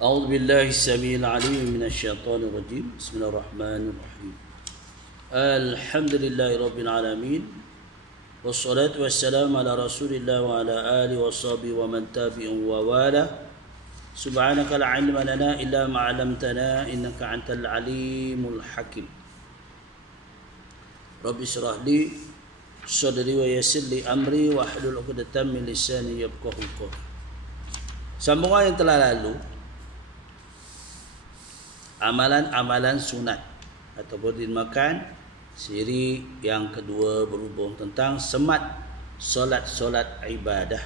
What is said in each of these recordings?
أعوذ بالله السميع العليم من الشيطان الرجيم بسم الله الرحمن الرحيم الحمد لله رب العالمين والصلاة والسلام على رسول الله وعلى آله وصحبه ومن تبعهم ووالاه سبحانك لا علم لنا إلا ما علمتنا إنك أنت العليم الحكيم رب اشرح لي صدري ويسر لي أمري واحلل عقدة من لساني يفقهوا قولي. Sambungan yang telah lalu, amalan-amalan sunat ataupun dinamakan siri yang kedua berhubung tentang semat solat-solat ibadah.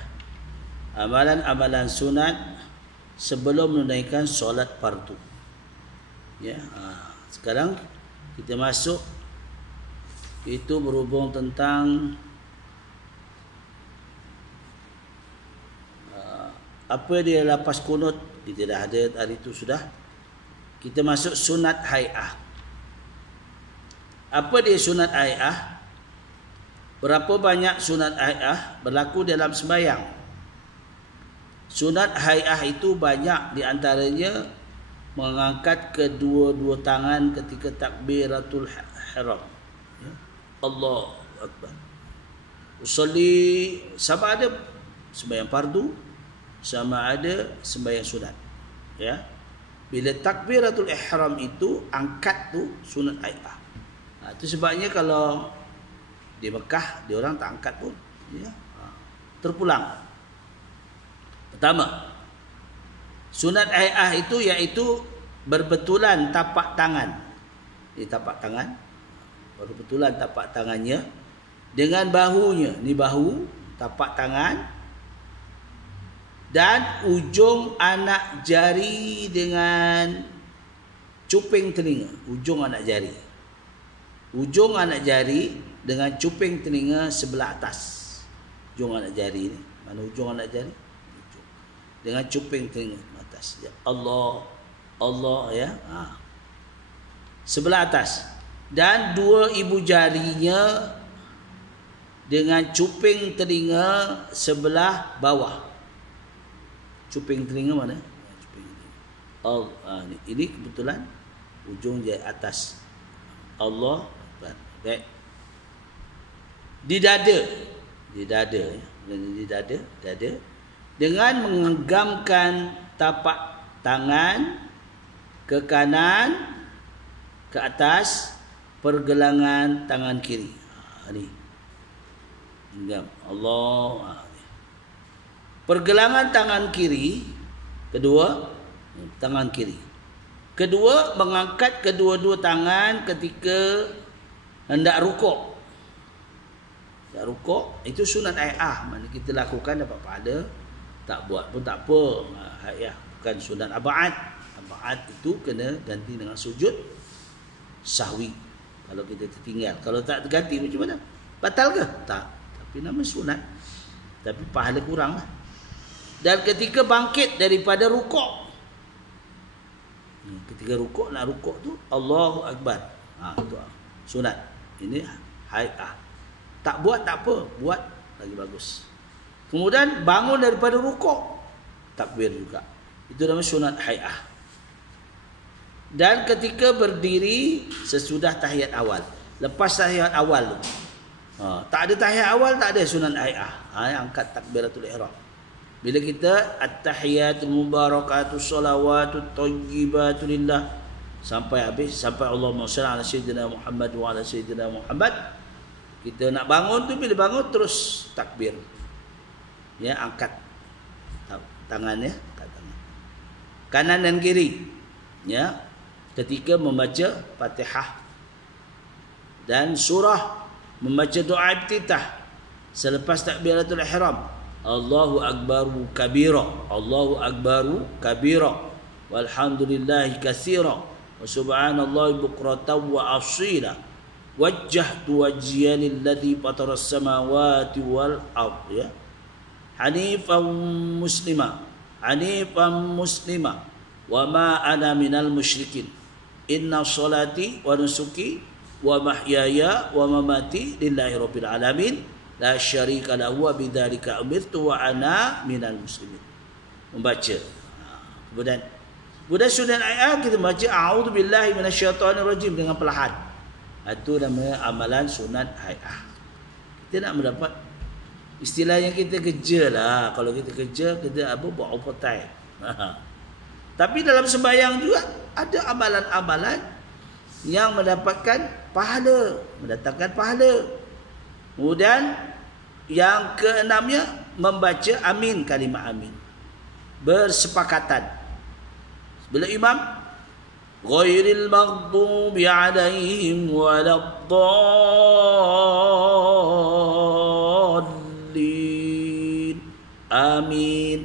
Amalan-amalan sunat sebelum menunaikan solat fardu. Ya, sekarang kita masuk itu berhubung tentang apa dia lepas kunut, kita dah ada hari itu sudah. Kita masuk sunat hai'ah. Apa dia sunat hai'ah? Berapa banyak sunat hai'ah berlaku dalam sembahyang? Sunat hai'ah itu banyak, di antaranya mengangkat kedua-dua tangan ketika takbiratul ihram. Ya. Allahu Akbar. Usolli, sama ada sembahyang fardu, sama ada sembahyang sunat. Ya. Bila takbiratul ihram itu angkat tu sunat hai'ah. Itu sebabnya kalau di Mekah dia orang tak angkat pun, ya. Terpulang. Pertama, sunat hai'ah itu iaitu berbetulan tapak tangan. Di tapak tangan, berbetulan tapak tangannya dengan bahunya. Ni bahu, tapak tangan, dan ujung anak jari dengan cuping telinga. Ujung anak jari. Ujung anak jari dengan cuping telinga sebelah atas. Ujung anak jari ni. Mana ujung anak jari? Ujung. Dengan cuping telinga atas. Ya. Allah ya. Sebelah atas. Dan dua ibu jarinya dengan cuping telinga sebelah bawah. Cuping telinga mana? Cuping telinga. Ini kebetulan ujung jari atas. Allah. Baik. Di dada. Di dada. Di dada. Dada. Dengan menggenggamkan tapak tangan ke kanan, ke atas pergelangan tangan kiri. Ini. Genggam. Allah. Pergelangan tangan kiri, kedua, tangan kiri. Kedua, mengangkat kedua-dua tangan ketika hendak rukuk. Hendak rukuk, itu sunat hai'ah. Mana kita lakukan dapat pahala, tak buat pun tak apa. Hai'ah, bukan sunat abad. Abad itu kena ganti dengan sujud sahwi. Kalau kita tertinggal. Kalau tak terganti macam mana? Batal ke? Tak. Tapi nama sunat. Tapi pahala kurang lah. Dan ketika bangkit daripada rukuk, ketika rukuk, nak rukuk tu Allahu Akbar. Itu sunat. Ini hai'ah. Tak buat tak apa, buat lagi bagus. Kemudian bangun daripada rukuk, takbir juga. Itu namanya sunat hai'ah. Dan ketika berdiri sesudah tahiyat awal. Lepas tahiyat awal tu, tak ada tahiyat awal, tak ada sunat hai'ah. Angkat takbiratul ihram. Bila kita at-tahiyatul mubarakatus salawatut thayyibatul lillah sampai habis, sampai Allahumma shalli ala sayyidina Muhammad wa ala sayyidina Muhammad, kita nak bangun tu, bila bangun terus takbir. Ya, angkat tangannya, kanan dan kiri. Ya, ketika membaca Fatihah dan surah, membaca doa iftitah selepas takbiratul ihram. Allahu akbaru kabira, Allahu akbaru kabira, walhamdulillahi katsira, wa subhanallahi bukratan wa asila, wajjahtu wajhiya lilladzi fatara as-samawati wal ard, ya, hanifan muslima wa ma ana minal musyrikin, inna salati wa nusuki wa mahyaya wa mamati lillahi rabbil alamin, la syarika lahu wa bidzalika umirtu wa ana minal muslimin. Membaca. Kemudian Kemudian sunat ayat kita baca a'udzubillahi minasyaitonirrajim dengan perlahan. Itu namanya amalan sunat ayat. Kita nak mendapat istilah yang kita kerja lah. Kalau kita kerja, kita apa buat overtime. Tapi dalam sembahyang juga ada amalan-amalan yang mendapatkan pahala, mendatangkan pahala. Kemudian yang keenamnya membaca amin, kalimat amin. Bersepakatan. Bila imam ghairil maghdubi alaihim waladdallin. Amin.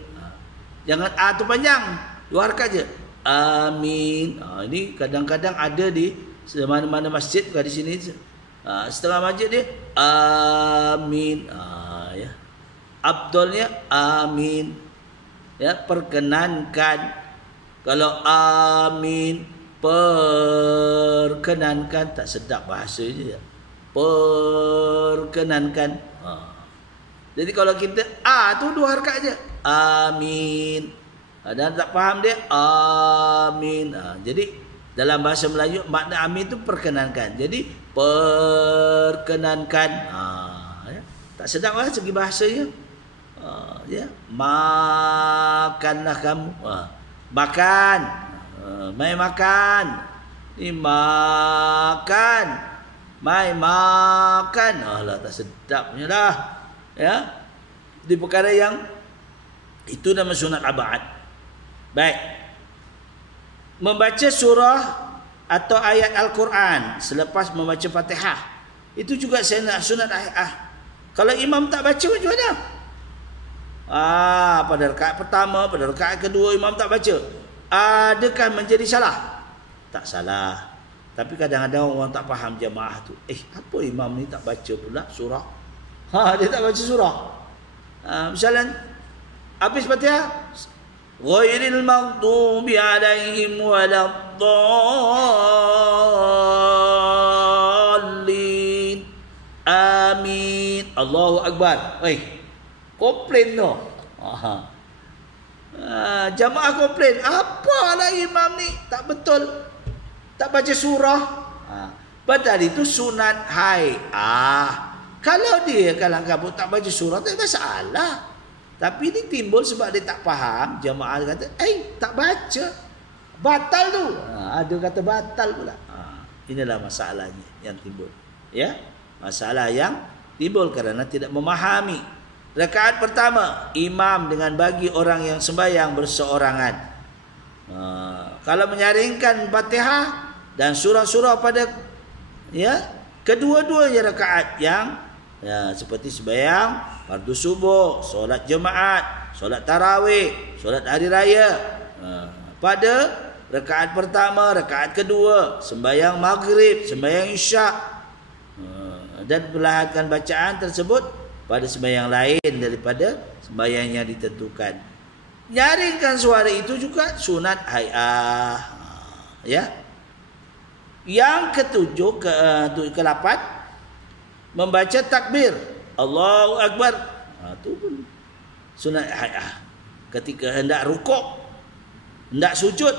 Jangan A tu panjang, 2 harakat je. Amin. Ini kadang-kadang ada di mana-mana masjid, bukan di sini. Setengah masjid dia amin. Ya. Abdulnya amin. Ya, perkenankan. Kalau amin, perkenankan, tak sedap bahasa je. Perkenankan. Jadi kalau kita A tu 2 harakat je. Amin. Dan tak faham dia amin. Jadi dalam bahasa Melayu makna amin tu perkenankan. Jadi perkenankan. Ya. Tak sedap lah segi bahasanya. Ya. Makanlah kamu. Makan. Mai makan. Ni makan. Mai makan. Alah, tak sedapnya lah. Ya. Di perkara yang itu nama sunat abad. Baik. Membaca surah atau ayat Al-Quran selepas membaca Fatihah. Itu juga sunat ayat. Kalau imam tak baca macam mana? Pada rakaat pertama, pada rakaat kedua imam tak baca. Adakah menjadi salah? Tak salah. Tapi kadang-kadang orang tak faham jemaah tu. Apa imam ni tak baca pula surah? Dia tak baca surah. Misalnya habis Fatihah, ghairil maghdubi alaihim waladdallin. Amin. Allahu akbar. Komplain tu. Jamaah komplain. Apalah imam ni tak betul, tak baca surah. Padahal itu sunat Kalau dia kalang kabut tak baca surah, tak ada masalah. Tapi ini timbul sebab dia tak faham. Jamaah kata, tak baca, batal tu. Ada kata batal pula. Inilah masalahnya yang timbul. Ya, masalah yang timbul kerana tidak memahami. Rakaat pertama, imam dengan bagi orang yang sembahyang berseorangan. Kalau menyaringkan Fatihah dan surah-surah pada kedua-duanya rakaat yang seperti sembahyang fardu subuh, solat jemaat, solat tarawih, solat hari raya. Pada rakaat pertama, rakaat kedua, sembahyang maghrib, sembahyang isyak, dan perlahankan bacaan tersebut pada sembahyang lain daripada sembahyang yang ditentukan. Nyaringkan suara itu juga sunat hay'ah. Ya. Yang ketujuh, ke-8 membaca takbir Allahu akbar. Itu pun sunat hay'ah. Ketika hendak rukuk, hendak sujud,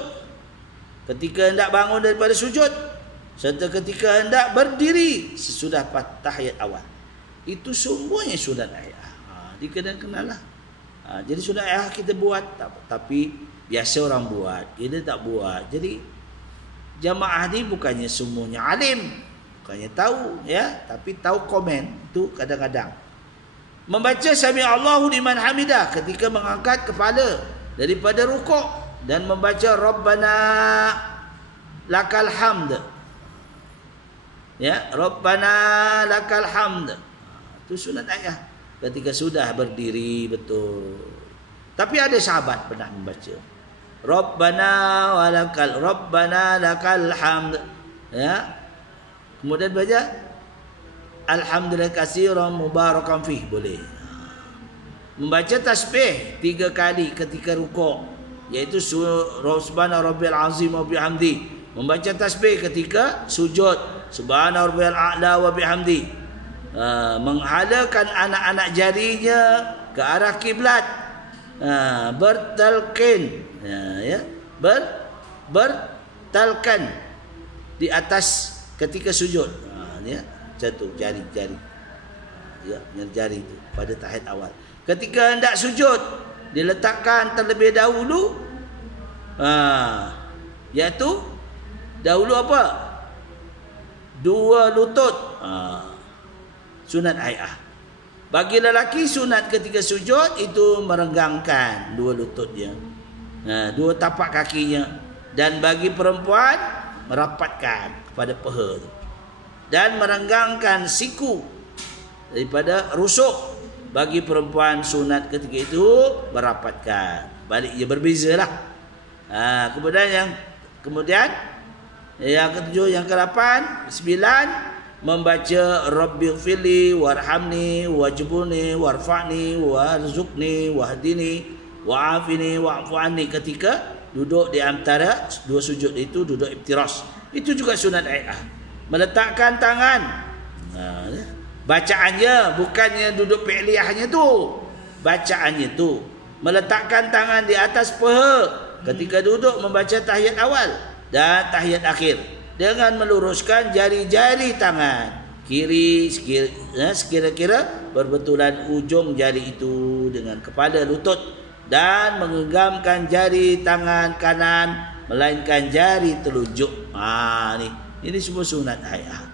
ketika hendak bangun daripada sujud, serta ketika hendak berdiri sesudah tahiyat awal. Itu semuanya sunat ayat. Dikenal lah. Jadi sunat ayat kita buat, tapi biasa orang buat, kita tak buat. Jadi jamaah ni bukannya semuanya alim, bukannya tahu, ya, tapi tahu komen. Itu kadang-kadang membaca sami Allahu liman hamidah ketika mengangkat kepala daripada rukuk dan membaca Rabbana lakal hamd. Ya, Rabbana lakal hamd. Itu sunat ayat ketika sudah berdiri betul. Tapi ada sahabat pernah membaca Rabbana lakal hamd. Ya. Kemudian baca alhamdulillah katsiran mubarakan fih, boleh. Membaca tasbih 3 kali ketika rukuk, iaitu subhana rabbil azim wa bihamdi. Membaca tasbih ketika sujud, subhana rabbil a'la wa bihamdi. Menghalakan anak-anak jarinya ke arah kiblat, bertalqin, bertalkan di atas ketika sujud. Ya, macam tu jari-jari. Ya, jari itu pada tahiyat awal. Ketika hendak sujud, diletakkan terlebih dahulu iaitu dahulu apa? Dua lutut. Sunat hay'ah. Bagi lelaki sunat ketika sujud itu merenggangkan dua lututnya, dua tapak kakinya, dan bagi perempuan merapatkan kepada paha tu dan merenggangkan siku daripada rusuk. Bagi perempuan sunat ketika itu merapatkan. Baliknya berbezalah. Kemudian yang ketujuh, yang ke-8, 9 membaca Rabbighfirli warhamni wajburni warfa'ni warzuqni wahdini wa'afini wa'fu anni ketika duduk di antara dua sujud itu, duduk iftiras. Itu juga sunat ayah. Meletakkan tangan. Bacaannya bukannya duduk fi'liyahnya tu. Bacaannya tu meletakkan tangan di atas paha ketika duduk membaca tahiyat awal dan tahiyat akhir, dengan meluruskan jari-jari tangan kiri sekira-kira berbetulan ujung jari itu dengan kepala lutut, dan menggenggamkan jari tangan kanan melainkan jari telunjuk. Ini semua sunat hay'ah,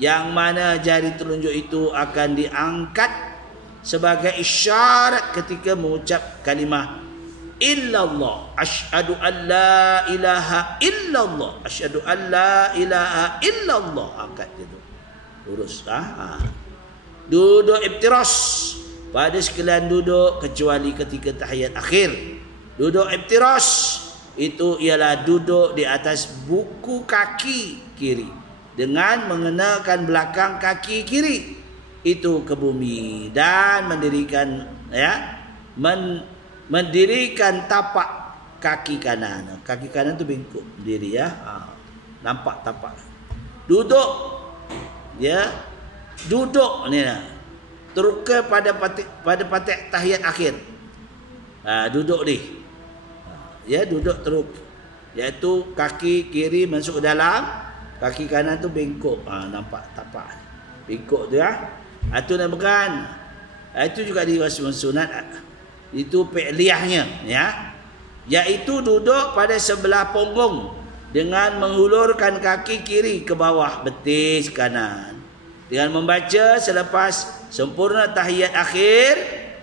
yang mana jari telunjuk itu akan diangkat sebagai isyarat ketika mengucap kalimah illallah, asyhadu an la ilaha illallah, asyhadu an la ilaha illallah. Angkat gitu, lurus. Duduk iftiras pada sekalian duduk kecuali ketika tahiyat akhir. Duduk iftiras itu ialah duduk di atas buku kaki kiri dengan mengenakan belakang kaki kiri itu ke bumi dan mendirikan tapak kaki kanan. Kaki kanan tu bengkok berdiri ya. Nampak tapak. Duduk. Ya. Duduk ni nah. Teruka pada patik tahiyat akhir. Duduk ni. Ya, duduk teruk. Iaitu kaki kiri masuk dalam, kaki kanan tu bengkok. Nampak tapak. Bengkok tu ya. Itu namakan. Itu juga diwajibkan sunat. Itu fi'liyahnya ya, iaitu duduk pada sebelah punggung dengan menghulurkan kaki kiri ke bawah betis kanan, dengan membaca selepas sempurna tahiyat akhir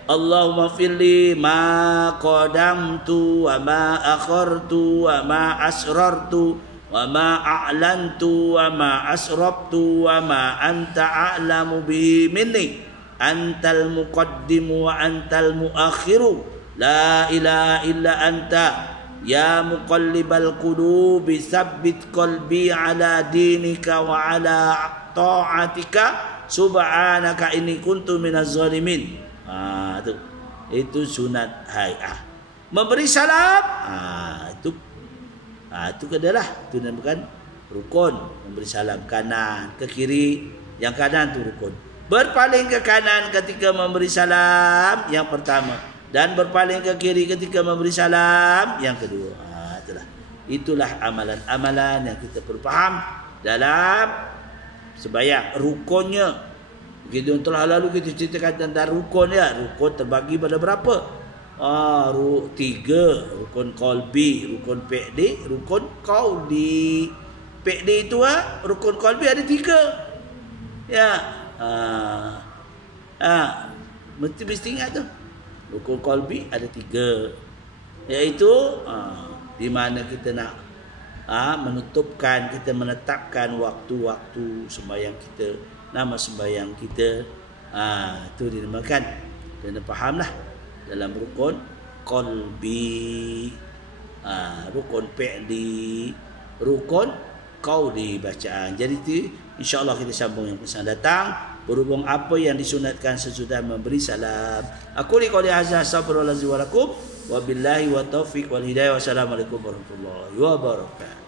Allahumma firli ma qadamtu wa ma akhartu wa ma asrartu wa ma a'lantu wa ma asrabtu wa ma anta a'lamu bihi minni antal muqaddimu wa antal muakhiru la ilaha illa anta ya muqallibal qulubi tsabbit qalbi ala dinika wa ala ta'atika subhanaka inni kuntu minaz zalimin. Itu sunat hay'ah. Memberi salam itu adalah itu bukan rukun. Memberi salam kanan ke kiri, yang kanan tu rukun. Berpaling ke kanan ketika memberi salam yang pertama, dan berpaling ke kiri ketika memberi salam yang kedua. Itulah amalan-amalan yang kita perlu faham dalam sembahyang. Rukunnya, begitu telah lalu kita ceritakan tentang rukun ya. Rukun terbagi pada berapa? 3. Rukun qalbi, rukun fi'li, rukun qauli. Fi'li itu rukun qalbi ada 3. Ya. Mesti ingat tu. Rukun qalbi ada 3, iaitu di mana kita nak menutupkan, kita menetapkan waktu-waktu sembahyang kita, nama sembahyang kita. Itu dinamakan, kena fahamlah dalam rukun qalbi, rukun fi'li, rukun qauli bacaan. Jadi tu insya-Allah kita sambung yang akan datang berhubung apa yang disunatkan sesudah memberi salam. Aku liqauli hadza astaghfirullahalazim wa lakum wa billahi wa taufiq wal hidayah. Wassalamualaikum warahmatullahi wabarakatuh.